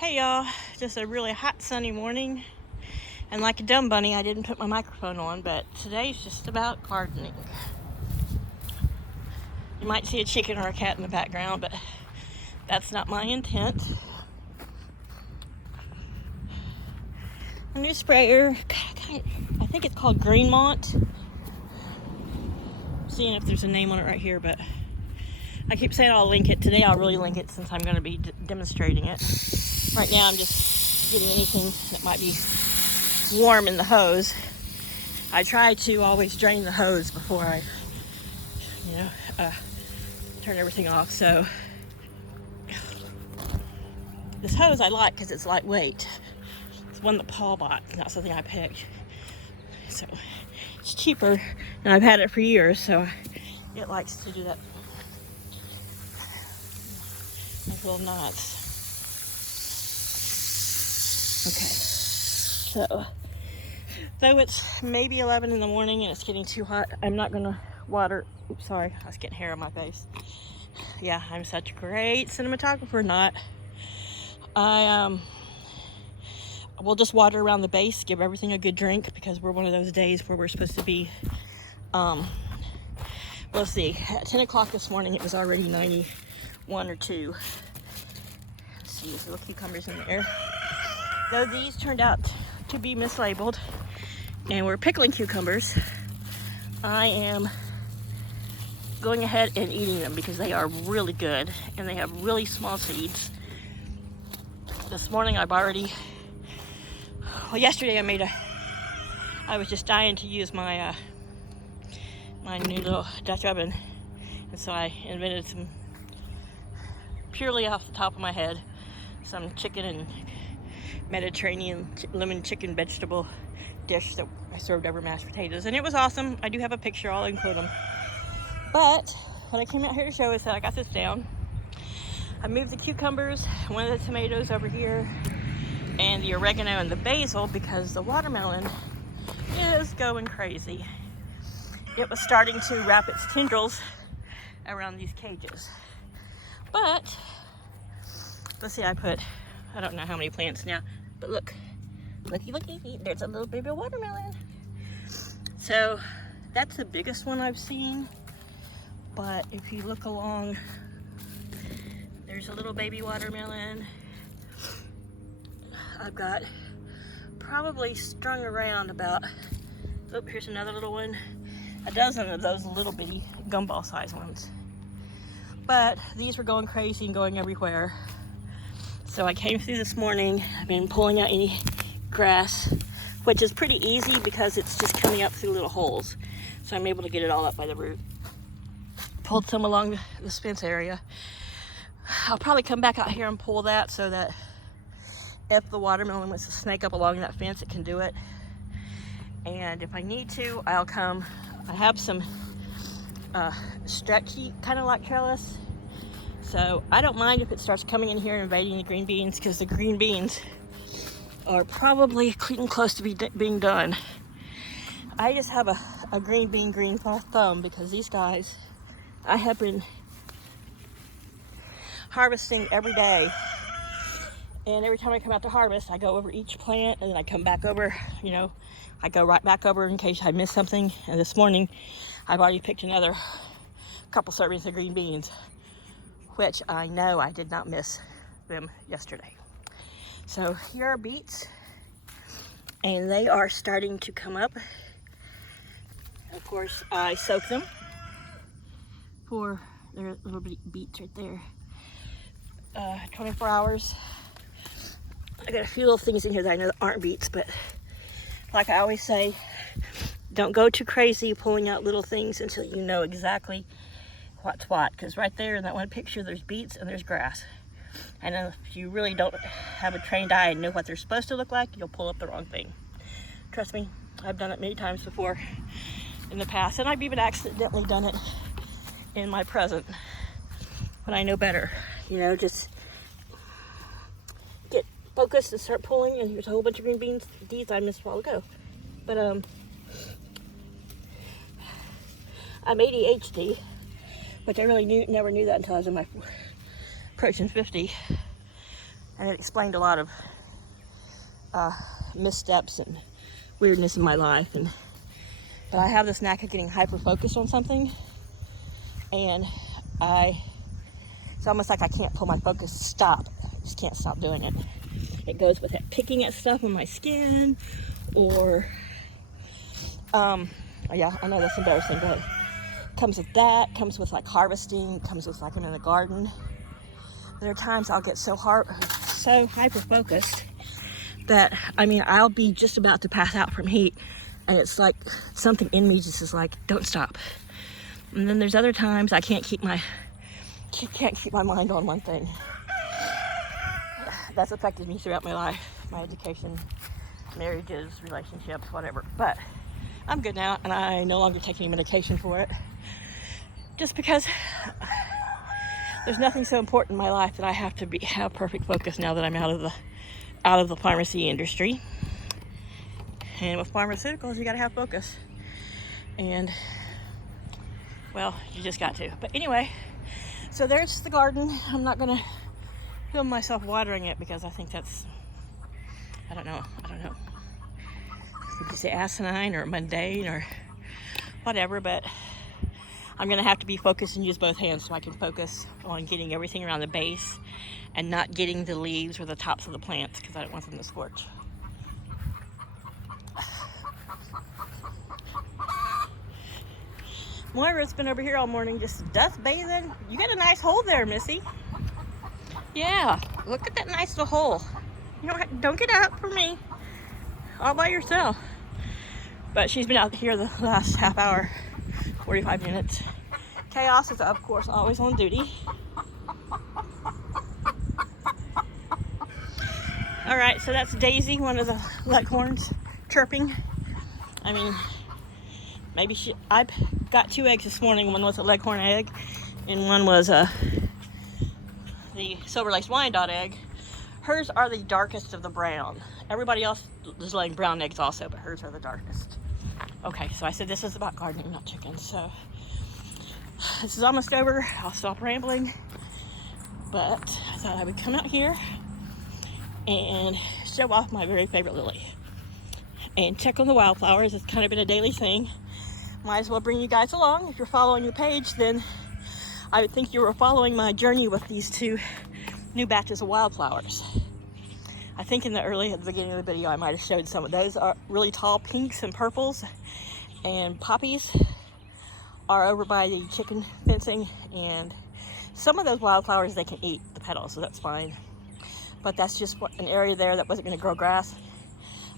Hey y'all, just a really hot sunny morning, and like a dumb bunny I didn't put my microphone on, but today's just about gardening. You might see a chicken or a cat in the background, but that's not my intent. A new sprayer, I think it's called Greenmont. Seeing if there's a name on it right here, but I keep saying I'll link it. Today I'll really link it since I'm going to be demonstrating it. Right now I'm just getting anything that might be warm in the hose. I try to always drain the hose before I, turn everything off. So this hose I like because it's lightweight. It's one that Paul bought, not something I picked. So it's cheaper, and I've had it for years, so it likes to do that. Like little knots. Okay, so though it's maybe 11 in the morning and it's getting too hot, I'm not gonna water. Oops, sorry, I was getting hair on my face. Yeah, I'm such a great cinematographer. Not. We'll just water around the base, give everything a good drink, because we're one of those days where we're supposed to be. Let's see, at 10 o'clock this morning it was already 91 or 2. Let's see, there's little cucumbers in there. Though these turned out to be mislabeled and we're pickling cucumbers, I am going ahead and eating them because they are really good and they have really small seeds. This morning yesterday I was just dying to use my my new little Dutch oven, and so I invented some, purely off the top of my head, some chicken and Mediterranean lemon chicken vegetable dish that I served over mashed potatoes, and it was awesome. I do have a picture, I'll include them. But what I came out here to show is that I got this down. I moved the cucumbers, one of the tomatoes over here, and the oregano and the basil because the watermelon is going crazy. It was starting to wrap its tendrils around these cages. But let's see, I don't know how many plants now, but looky, there's a little baby watermelon. So that's the biggest one I've seen. But if you look along, there's a little baby watermelon. I've got probably strung around about, here's another little one, a dozen of those little bitty gumball size ones. But these were going crazy and going everywhere. So I came through this morning. I've been pulling out any grass, which is pretty easy because it's just coming up through little holes. So I'm able to get it all up by the root. Pulled some along the fence area. I'll probably come back out here and pull that so that if the watermelon wants to snake up along that fence, it can do it. And if I need to, I'll come. I have some stretchy, kind of like trellis. So I don't mind if it starts coming in here and invading the green beans, because the green beans are probably getting close to being done. I just have a green thumb because these guys, I have been harvesting every day. And every time I come out to harvest, I go over each plant and then I come back over, I go right back over in case I miss something. And this morning, I've already picked another couple servings of green beans, which I know I did not miss them yesterday. So here are beets, and they are starting to come up. Of course, I soak them for, there are little beets right there, 24 hours. I got a few little things in here that I know aren't beets, but like I always say, don't go too crazy pulling out little things until you know exactly what's what. Because right there in that one picture, there's beets and there's grass. And if you really don't have a trained eye and know what they're supposed to look like, you'll pull up the wrong thing. Trust me, I've done it many times before in the past, and I've even accidentally done it in my present when I know better. Just get focused and start pulling, and here's a whole bunch of green beans. These I missed a while ago. But I'm ADHD, which I really never knew that until I was in my approaching 50. and it explained a lot of missteps and weirdness in my life. But I have this knack of getting hyper focused on something, and it's almost like I can't pull my focus to stop. I just can't stop doing it. It goes with it, picking at stuff on my skin, or yeah, I know that's embarrassing, but it comes with that, comes with like harvesting, comes with like I'm in the garden. There are times I'll get so hyper focused that, I mean, I'll be just about to pass out from heat, and it's like something in me just is like, don't stop. And then there's other times I can't keep my mind on one thing. That's affected me throughout my life, my education, marriages, relationships, whatever. But I'm good now, and I no longer take any medication for it. Just because there's nothing so important in my life that I have to have perfect focus now that I'm out of the pharmacy industry. And with pharmaceuticals, you gotta have focus. And, well, you just got to. But anyway, so there's the garden. I'm not gonna film myself watering it because I think that's, I don't know. Did you say asinine or mundane or whatever, but I'm gonna have to be focused and use both hands so I can focus on getting everything around the base and not getting the leaves or the tops of the plants because I don't want them to scorch. Moira's been over here all morning just dust bathing. You got a nice hole there, Missy. Yeah, look at that nice little hole. You don't get up for me, all by yourself. But she's been out here the last half hour, 45 minutes. Chaos is, of course, always on duty. All right, so that's Daisy, one of the leghorns, chirping. I mean, maybe I got 2 eggs this morning. One was a leghorn egg, and one was the silver-laced Wyandotte egg. Hers are the darkest of the brown. Everybody else is laying brown eggs also, but hers are the darkest. Okay, so I said this is about gardening, not chickens. So this is almost over. I'll stop rambling. But I thought I would come out here and show off my very favorite lily and check on the wildflowers. It's kind of been a daily thing. Might as well bring you guys along. If you're following your page, then I would think you were following my journey with these 2 new batches of wildflowers. I think at the beginning of the video, I might have showed some of those. Are really tall pinks and purples, and poppies are over by the chicken fencing, and some of those wildflowers they can eat the petals, so that's fine. But that's just an area there that wasn't going to grow grass.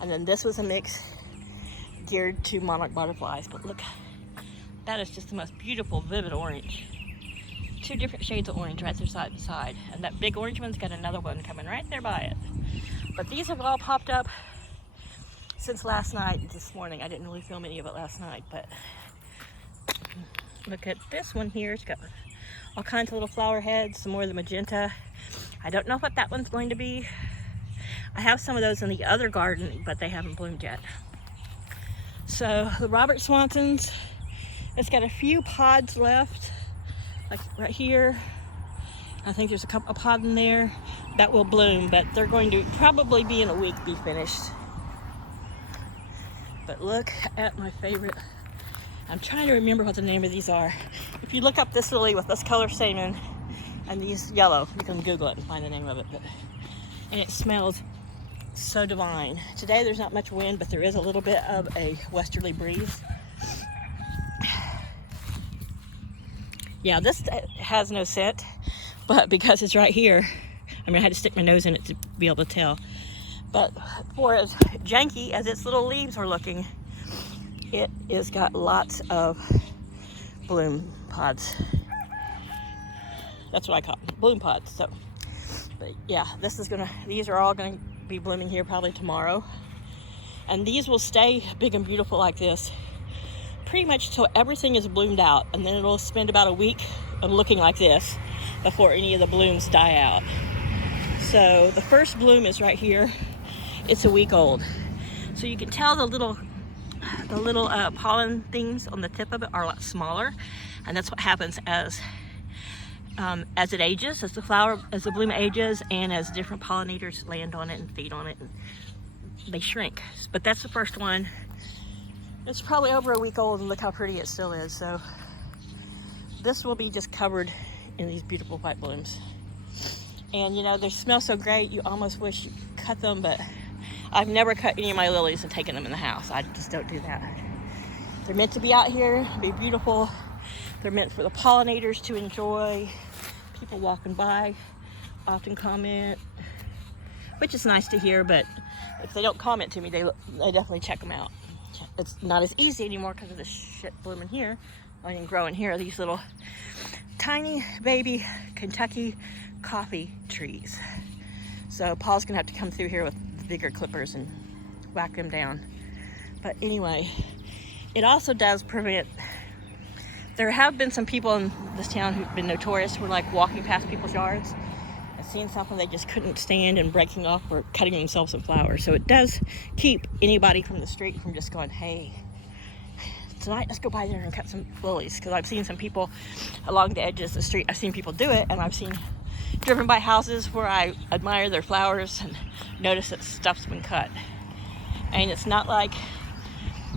And then this was a mix geared to monarch butterflies. But look, that is just the most beautiful, vivid orange. 2 different shades of orange right there side by side. And that big orange one's got another one coming right there by it. But these have all popped up since last night, this morning. I didn't really film any of it last night, but look at this one here. It's got all kinds of little flower heads, some more of the magenta. I don't know what that one's going to be. I have some of those in the other garden, but they haven't bloomed yet. So the Robert Swansons, it's got a few pods left, like right here. I think there's a pod in there that will bloom, but they're going to probably be in a week be finished. But look at my favorite. I'm trying to remember what the name of these are. If you look up this lily with this color stamen and these yellow, you can Google it and find the name of it. And it smells so divine. Today there's not much wind, but there is a little bit of a westerly breeze. Yeah, this has no scent, but because it's right here, I mean, I had to stick my nose in it to be able to tell. But for as janky as its little leaves are looking, it has got lots of bloom pods. That's what I call them, bloom pods. So, but yeah, these are all gonna be blooming here probably tomorrow. And these will stay big and beautiful like this pretty much till everything is bloomed out, and then it'll spend about a week of looking like this before any of the blooms die out. So the first bloom is right here. It's a week old. So you can tell the little pollen things on the tip of it are a lot smaller, and that's what happens as as it ages, as the bloom ages, and as different pollinators land on it and feed on it, and they shrink. But that's the first one. It's probably over a week old, and look how pretty it still is. So this will be just covered in these beautiful white blooms. And you know, they smell so great, you almost wish you could cut them, but I've never cut any of my lilies and taken them in the house. I just don't do that. They're meant to be out here, be beautiful. They're meant for the pollinators to enjoy. People walking by often comment, which is nice to hear, but if they don't comment to me, they definitely check them out. It's not as easy anymore because of the shit blooming here. I mean, growing here, these little tiny baby Kentucky coffee trees. So Paul's gonna have to come through here with bigger clippers and whack them down. But anyway, it also does prevent, there have been some people in this town who've been notorious for like walking past people's yards and seeing something they just couldn't stand and breaking off or cutting themselves some flowers. So it does keep anybody from the street from just going, hey, tonight let's go by there and cut some lilies. Because I've seen some people along the edges of the street, I've seen people do it, and I've seen driven by houses where I admire their flowers and notice that stuff's been cut. And it's not like,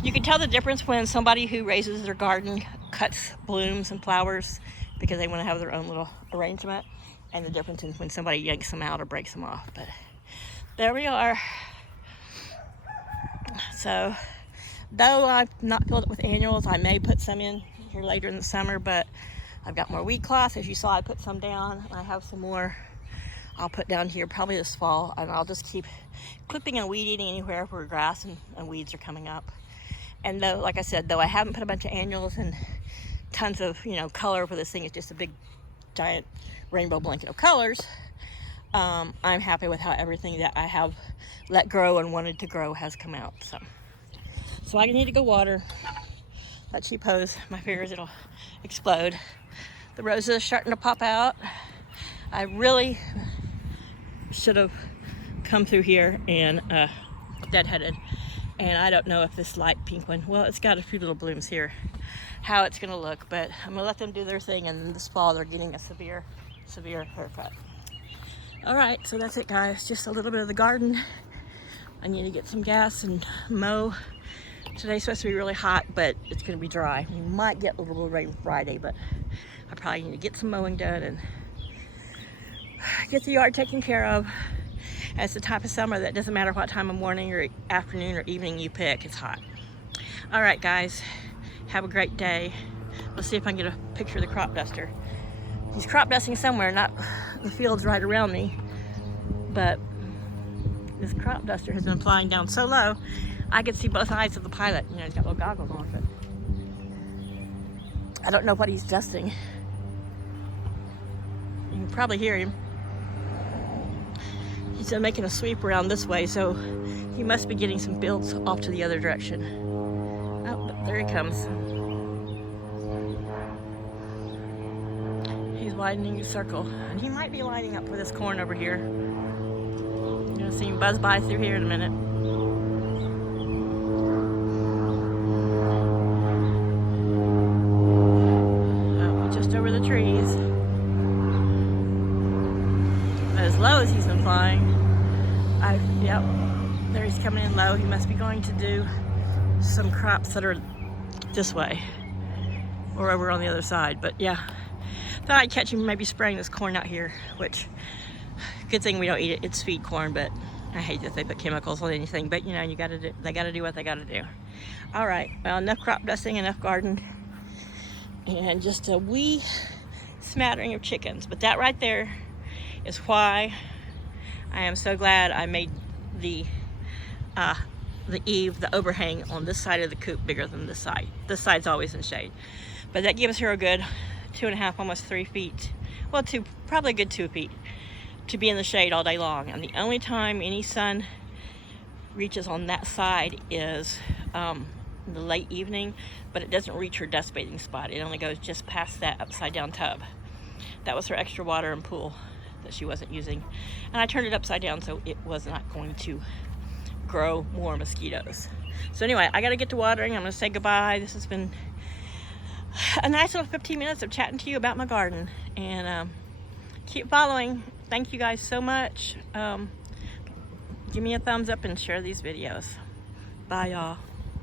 you can tell the difference when somebody who raises their garden cuts blooms and flowers because they want to have their own little arrangement, and the difference in when somebody yanks them out or breaks them off. But there we are. So though I've not filled it with annuals, I may put some in here later in the summer, but I've got more weed cloth. As you saw, I put some down. I have some more I'll put down here probably this fall, and I'll just keep clipping and weed eating anywhere where grass and weeds are coming up. And though, like I said, though I haven't put a bunch of annuals and tons of, you know, color for this thing, it's just a big giant rainbow blanket of colors, I'm happy with how everything that I have let grow and wanted to grow has come out. So I need to go water that cheap hose. My fingers, it'll explode. The roses are starting to pop out. I really should have come through here and deadheaded. And I don't know if this light pink one, well, it's got a few little blooms here, how it's gonna look, but I'm gonna let them do their thing, and this fall they're getting a severe haircut. All right, so that's it, guys. Just a little bit of the garden. I need to get some gas and mow. Today's supposed to be really hot, but it's gonna be dry. We might get a little bit of rain Friday, but I probably need to get some mowing done and get the yard taken care of. And it's the type of summer that doesn't matter what time of morning or afternoon or evening you pick, it's hot. All right, guys, have a great day. Let's see if I can get a picture of the crop duster. He's crop dusting somewhere, not the fields right around me, but this crop duster has been flying down so low, I could see both eyes of the pilot. You know, he's got little goggles on, but I don't know what he's dusting. You can probably hear him. He's making a sweep around this way, so he must be getting some fields off to the other direction. Oh, but there he comes. He's widening the circle, and he might be lining up for this corn over here. You're gonna see him buzz by through here in a minute. Oh, just over the trees. As low as he's been flying. Yep, there he's coming in low. He must be going to do some crops that are this way or over on the other side. But yeah, thought I'd catch him maybe spraying this corn out here, which, good thing we don't eat it. It's feed corn, but I hate that they put chemicals on anything. But you know, they gotta do what they gotta do. All right, well, enough crop dusting, enough garden, and just a wee smattering of chickens. But that right there is why I am so glad I made the eave, the overhang on this side of the coop bigger than this side. This side's always in shade, but that gives her a good 2.5, almost 3 feet. Well, probably a good 2 feet to be in the shade all day long. And the only time any sun reaches on that side is the late evening, but it doesn't reach her dust bathing spot. It only goes just past that upside down tub. That was her extra water and pool that she wasn't using, and I turned it upside down so it was not going to grow more mosquitoes. So anyway, I gotta get to watering. I'm gonna say goodbye. This has been a nice little 15 minutes of chatting to you about my garden, And keep following. Thank you guys so much. Give me a thumbs up and share these videos. Bye, y'all.